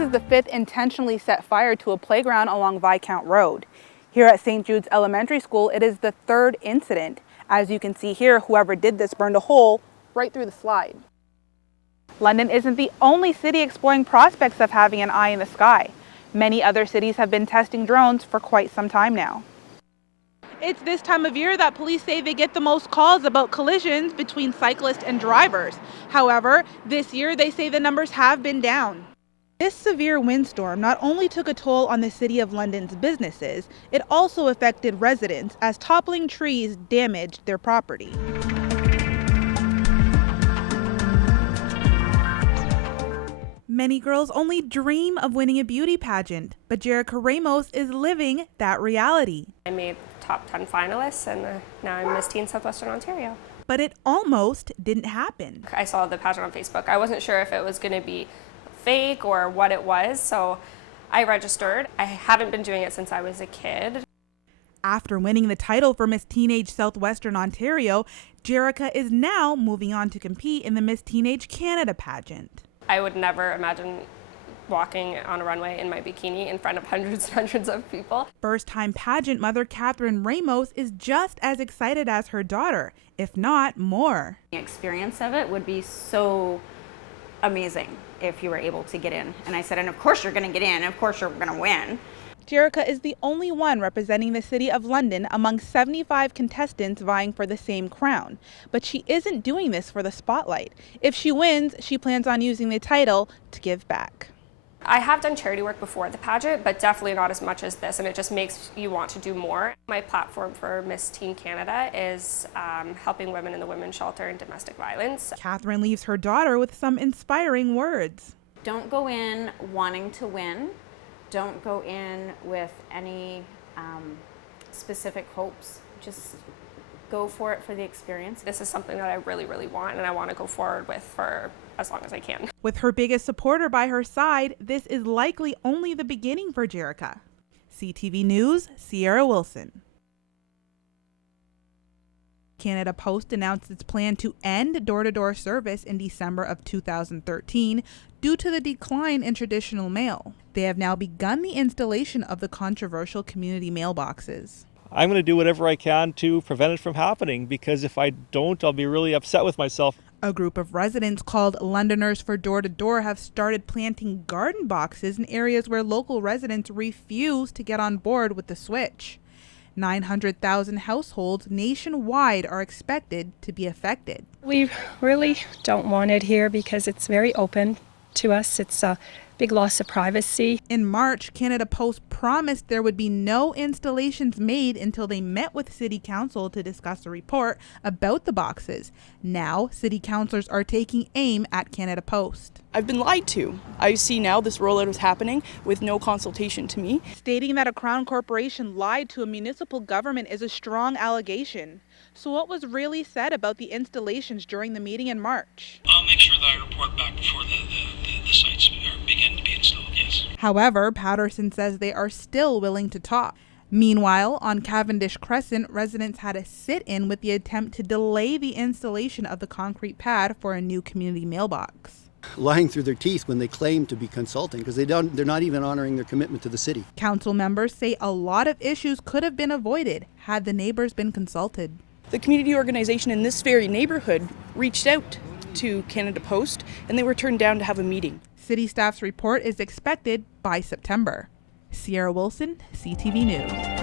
is the fifth intentionally set fire to a playground along Viscount Road. Here at St. Jude's Elementary School, it is the third incident. As you can see here, whoever did this burned a hole right through the slide. London isn't the only city exploring prospects of having an eye in the sky. Many other cities have been testing drones for quite some time now. It's this time of year that police say they get the most calls about collisions between cyclists and drivers. However, this year they say the numbers have been down. This severe windstorm not only took a toll on the City of London's businesses, it also affected residents as toppling trees damaged their property. Many girls only dream of winning a beauty pageant, but Jerica Ramos is living that reality. I made top 10 finalists, and now I'm Miss Teen Southwestern Ontario. But it almost didn't happen. I saw the pageant on Facebook. I wasn't sure if it was going to be fake or what it was, so I registered. I haven't been doing it since I was a kid. After winning the title for Miss Teenage Southwestern Ontario, Jerica is now moving on to compete in the Miss Teenage Canada pageant. I would never imagine walking on a runway in my bikini in front of hundreds and hundreds of people. First-time pageant mother Catherine Ramos is just as excited as her daughter, if not more. The experience of it would be so amazing if you were able to get in. And I said, and of course you're going to get in, of course you're going to win. Jerica is the only one representing the City of London among 75 contestants vying for the same crown. But she isn't doing this for the spotlight. If she wins, she plans on using the title to give back. I have done charity work before the pageant, but definitely not as much as this, and it just makes you want to do more. My platform for Miss Teen Canada is helping women in the women's shelter and domestic violence. Catherine leaves her daughter with some inspiring words. Don't go in wanting to win. Don't go in with any specific hopes. Just go for it for the experience. This is something that I really, really want, and I want to go forward with for as long as I can. With her biggest supporter by her side, this is likely only the beginning for Jerica. CTV News, Sierra Wilson. Canada Post announced its plan to end door-to-door service in December of 2013 due to the decline in traditional mail. They have now begun the installation of the controversial community mailboxes. I'm going to do whatever I can to prevent it from happening, because if I don't, I'll be really upset with myself. A group of residents called Londoners for Door-to-Door have started planting garden boxes in areas where local residents refuse to get on board with the switch. 900,000 households nationwide are expected to be affected. We really don't want it here because it's very open to us. It's a big loss of privacy. In March, Canada Post promised there would be no installations made until they met with City Council to discuss a report about the boxes. Now, City Councillors are taking aim at Canada Post. I've been lied to. I see now this rollout is happening with no consultation to me. Stating that a Crown corporation lied to a municipal government is a strong allegation. So what was really said about the installations during the meeting in March? I'll make sure that I report back before the sites begin to be installed, yes. However, Patterson says they are still willing to talk. Meanwhile, on Cavendish Crescent, residents had a sit-in with the attempt to delay the installation of the concrete pad for a new community mailbox. Lying through their teeth when they claim to be consulting, because they're not even honoring their commitment to the city. Council members say a lot of issues could have been avoided had the neighbors been consulted. The community organization in this very neighborhood reached out to Canada Post, and they were turned down to have a meeting. City staff's report is expected by September. Sierra Wilson, CTV News.